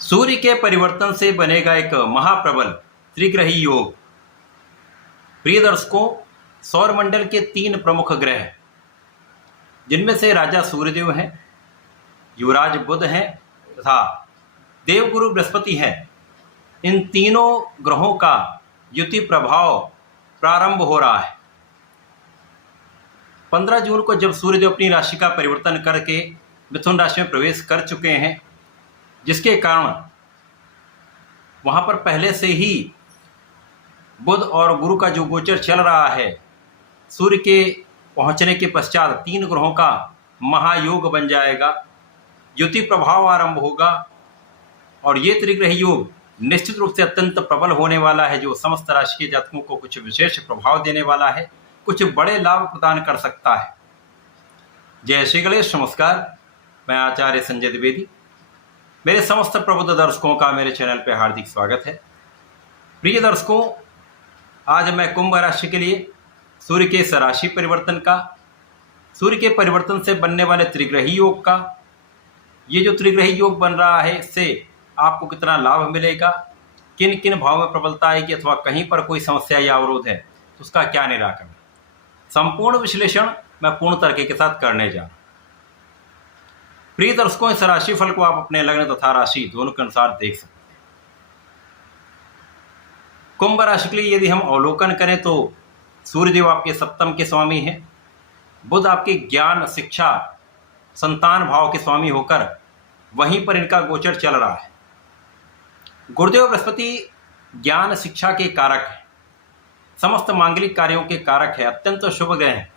सूर्य के परिवर्तन से बनेगा एक महाप्रबल त्रिग्रही योग। प्रिय दर्शकों, सौरमंडल के 3 प्रमुख ग्रह जिनमें से राजा सूर्यदेव हैं, युवराज बुध हैं तथा देवगुरु बृहस्पति हैं। इन तीनों ग्रहों का युति प्रभाव प्रारंभ हो रहा है। 15 जून को जब सूर्यदेव अपनी राशि का परिवर्तन करके मिथुन राशि में प्रवेश कर चुके हैं, जिसके कारण वहां पर पहले से ही बुध और गुरु का जो गोचर चल रहा है, सूर्य के पहुंचने के पश्चात 3 ग्रहों का महायोग बन जाएगा, युति प्रभाव आरंभ होगा और ये त्रिग्रही योग निश्चित रूप से अत्यंत प्रबल होने वाला है, जो समस्त राशि के जातकों को कुछ विशेष प्रभाव देने वाला है, कुछ बड़े लाभ प्रदान कर सकता है। जय श्री गणेश। नमस्कार, मैं आचार्य संजय द्विवेदी। मेरे समस्त प्रबुद्ध दर्शकों का मेरे चैनल पर हार्दिक स्वागत है। प्रिय दर्शकों, आज मैं कुंभ राशि के लिए सूर्य के इस राशि परिवर्तन का, सूर्य के परिवर्तन से बनने वाले त्रिग्रही योग का, ये जो त्रिग्रही योग बन रहा है इससे आपको कितना लाभ मिलेगा, किन किन भाव में प्रबलता आएगी अथवा कहीं पर कोई समस्या या अवरोध है तो उसका क्या निराकरण, संपूर्ण विश्लेषण मैं पूर्ण तरीके के साथ करने जा रहा हूं। प्रिय दर्शकों, इस राशि फल को आप अपने लग्न तथा राशि दोनों के अनुसार देख सकते हैं। कुंभ राशि के लिए यदि हम अवलोकन करें तो सूर्यदेव आपके सप्तम के स्वामी हैं, बुध आपके ज्ञान, शिक्षा, संतान भाव के स्वामी होकर वहीं पर इनका गोचर चल रहा है। गुरुदेव बृहस्पति ज्ञान शिक्षा के कारक है, समस्त मांगलिक कार्यों के कारक है, अत्यंत शुभ ग्रह हैं।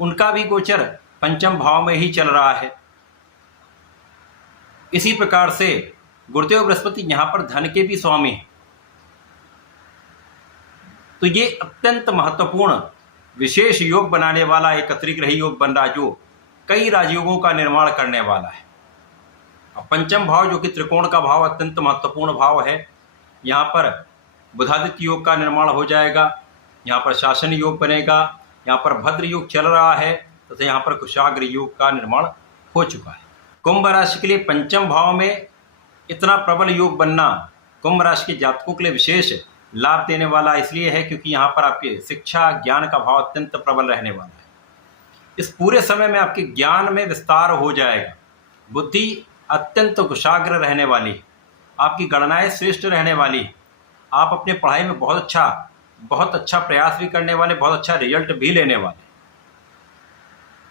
उनका भी गोचर पंचम भाव में ही चल रहा है। इसी प्रकार से गुरुदेव बृहस्पति यहाँ पर धन के भी स्वामी हैं। तो ये अत्यंत महत्वपूर्ण विशेष योग बनाने वाला एक त्रिग्रही योग बन रहा, जो कई राजयोगों का निर्माण करने वाला है। अब पंचम भाव जो कि त्रिकोण का भाव अत्यंत महत्वपूर्ण भाव है, यहाँ पर बुधादित्य योग का निर्माण हो जाएगा, यहाँ पर शासन योग बनेगा, यहाँ पर भद्र योग चल रहा है तथा यहाँ पर कुशाग्र योग का निर्माण हो चुका है। कुंभ राशि के लिए पंचम भाव में इतना प्रबल योग बनना कुंभ राशि के जातकों के लिए विशेष लाभ देने वाला इसलिए है क्योंकि यहाँ पर आपके शिक्षा ज्ञान का भाव अत्यंत प्रबल रहने वाला है। इस पूरे समय में आपके ज्ञान में विस्तार हो जाएगा, बुद्धि अत्यंत कुशाग्र रहने वाली, आपकी गणनाएं श्रेष्ठ रहने वाली, आप अपने पढ़ाई में बहुत अच्छा प्रयास भी करने वाले, बहुत अच्छा रिजल्ट भी लेने वाले।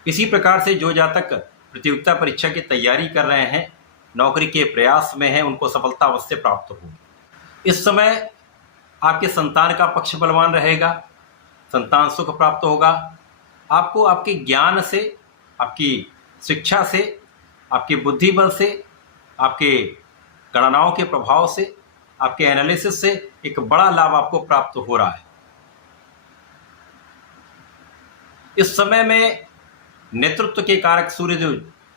इसी प्रकार से जो जातक प्रतियोगिता परीक्षा की तैयारी कर रहे हैं, नौकरी के प्रयास में हैं, उनको सफलता अवश्य प्राप्त होगी। इस समय आपके संतान का पक्ष बलवान रहेगा, संतान सुख प्राप्त होगा। आपको आपके ज्ञान से, आपकी शिक्षा से, आपके बुद्धि बल से, आपके गणनाओं के प्रभाव से, आपके एनालिसिस से एक बड़ा लाभ आपको प्राप्त हो रहा है। इस समय में नेतृत्व के कारक सूर्यदेव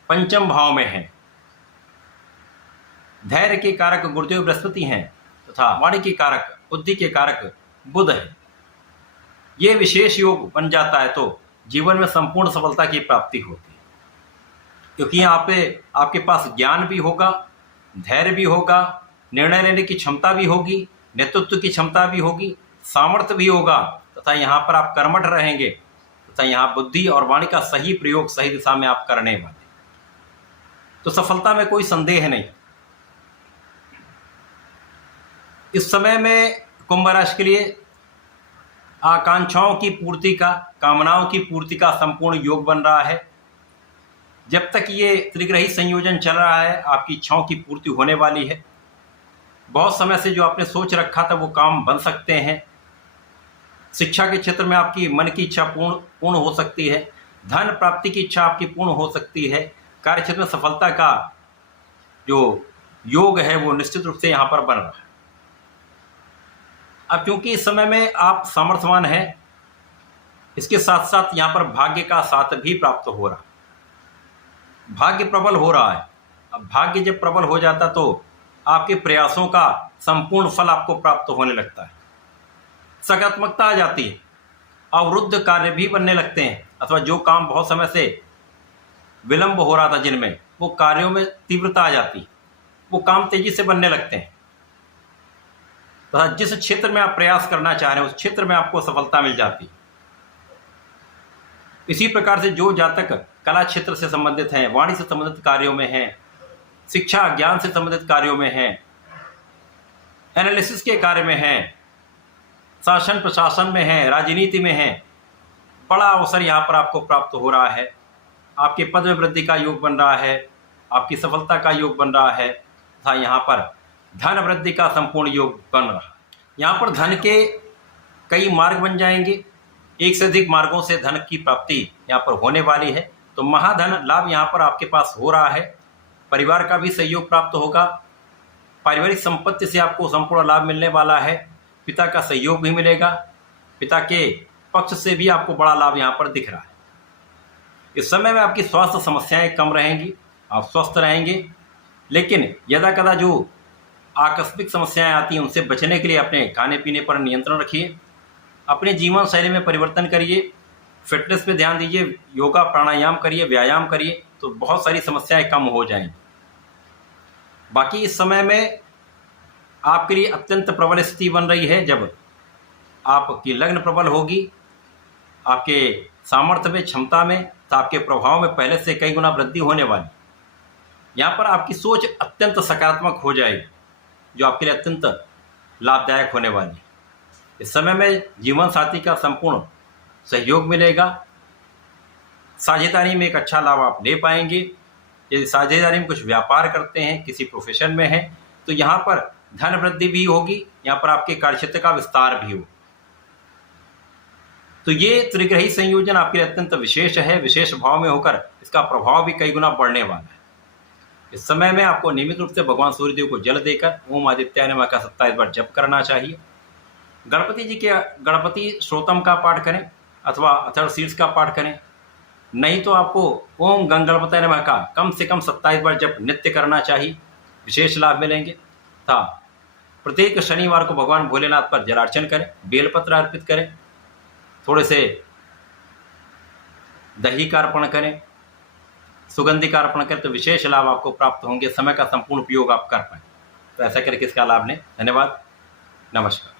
पंचम भाव में हैं, धैर्य के कारक गुरुदेव बृहस्पति हैं तथा वाणी के कारक, बुद्धि के कारक बुध है। ये विशेष योग बन जाता है तो जीवन में संपूर्ण सफलता की प्राप्ति होती है, क्योंकि यहाँ पे आपके पास ज्ञान भी होगा, धैर्य भी होगा, निर्णय लेने की क्षमता भी होगी, नेतृत्व की क्षमता भी होगी, सामर्थ्य भी होगा तथा यहाँ पर आप कर्मठ रहेंगे तथा यहाँ बुद्धि और वाणी का सही प्रयोग सही दिशा में आप करने वाले, तो सफलता में कोई संदेह नहीं। इस समय में कुंभ राशि के लिए आकांक्षाओं की पूर्ति का, कामनाओं की पूर्ति का संपूर्ण योग बन रहा है। जब तक ये त्रिग्रही संयोजन चल रहा है, आपकी इच्छाओं की पूर्ति होने वाली है। बहुत समय से जो आपने सोच रखा था वो काम बन सकते हैं। शिक्षा के क्षेत्र में आपकी मन की इच्छा पूर्ण हो सकती है, धन प्राप्ति की इच्छा आपकी पूर्ण हो सकती है, कार्य क्षेत्र में सफलता का जो योग है वो निश्चित रूप से यहाँ पर बन रहा है। अब क्योंकि इस समय में आप सामर्थ्यवान हैं, इसके साथ साथ यहाँ पर भाग्य का साथ भी प्राप्त हो रहा है, भाग्य प्रबल हो रहा है। अब भाग्य जब प्रबल हो जाता तो आपके प्रयासों का संपूर्ण फल आपको प्राप्त होने लगता है, सकारात्मकता आ जाती है, अवरुद्ध कार्य भी बनने लगते हैं, अथवा जो काम बहुत समय से विलंब हो रहा था जिनमें, वो कार्यों में तीव्रता आ जाती है। वो काम तेजी से बनने लगते हैं। तथा जिस क्षेत्र में आप प्रयास करना चाह रहे हैं उस क्षेत्र में आपको सफलता मिल जाती है। इसी प्रकार से जो जातक कला क्षेत्र से संबंधित हैं, वाणी से संबंधित कार्यों में हैं, शिक्षा ज्ञान से संबंधित कार्यों में हैं, एनालिसिस के कार्य में हैं, शासन प्रशासन में हैं, राजनीति में हैं, बड़ा अवसर यहाँ पर आपको प्राप्त हो रहा है। आपके पद में वृद्धि का योग बन रहा है, आपकी सफलता का योग बन रहा है तथा यहाँ पर धन वृद्धि का संपूर्ण योग बन रहा है। यहाँ पर धन के कई मार्ग बन जाएंगे, एक से अधिक मार्गों से धन की प्राप्ति यहाँ पर होने वाली है। तो महाधन लाभ यहाँ पर आपके पास हो रहा है। परिवार का भी सहयोग प्राप्त होगा, पारिवारिक संपत्ति से आपको संपूर्ण लाभ मिलने वाला है, पिता का सहयोग भी मिलेगा, पिता के पक्ष से भी आपको बड़ा लाभ यहाँ पर दिख रहा है। इस समय में आपकी स्वास्थ्य समस्याएं कम रहेंगी, आप स्वस्थ रहेंगे, लेकिन यदा कदा जो आकस्मिक समस्याएं आती हैं उनसे बचने के लिए अपने खाने पीने पर नियंत्रण रखिए, अपने जीवन शैली में परिवर्तन करिए, फिटनेस पे ध्यान दीजिए, योगा प्राणायाम करिए, व्यायाम करिए, तो बहुत सारी समस्याएं कम हो जाएंगी। बाकी इस समय में आपके लिए अत्यंत प्रबल स्थिति बन रही है जब आपकी लग्न प्रबल होगी, आपके सामर्थ्य में, क्षमता में, तो आपके प्रभाव में पहले से कई गुना वृद्धि होने वाली। यहाँ पर आपकी सोच अत्यंत सकारात्मक हो जाएगी, जो आपके लिए अत्यंत लाभदायक होने वाली है। इस समय में जीवन साथी का संपूर्ण सहयोग मिलेगा, साझेदारी में एक अच्छा लाभ आप ले पाएंगे। यदि साझेदारी में कुछ व्यापार करते हैं, किसी प्रोफेशन में हैं, तो यहाँ पर धन वृद्धि भी होगी, यहाँ पर आपके कार्यक्षेत्र का विस्तार भी हो। तो ये त्रिग्रही संयोजन आपके लिए अत्यंत विशेष है। विशेष भाव में होकर इसका प्रभाव भी कई गुना बढ़ने वाला है। इस समय में आपको नियमित रूप से भगवान सूर्यदेव को जल देकर ओम आदित्याय नमः का 27 बार जप करना चाहिए। गणपति जी के गणपति श्रोतम का पाठ करें अथवा अथर्वशीर्ष का पाठ करें, नहीं तो आपको ओम गंगणपतये नमः का कम से कम 27 बार जप नित्य करना चाहिए, विशेष लाभ मिलेंगे। था प्रत्येक शनिवार को भगवान भोलेनाथ पर जलार्चन करें, बेलपत्र अर्पित करें, थोड़े से दही का अर्पण करें, सुगंधि का अर्पण करें, तो विशेष लाभ आपको प्राप्त होंगे। समय का संपूर्ण उपयोग आप कर पाएं। तो ऐसा करके इसका लाभ लें। धन्यवाद, नमस्कार।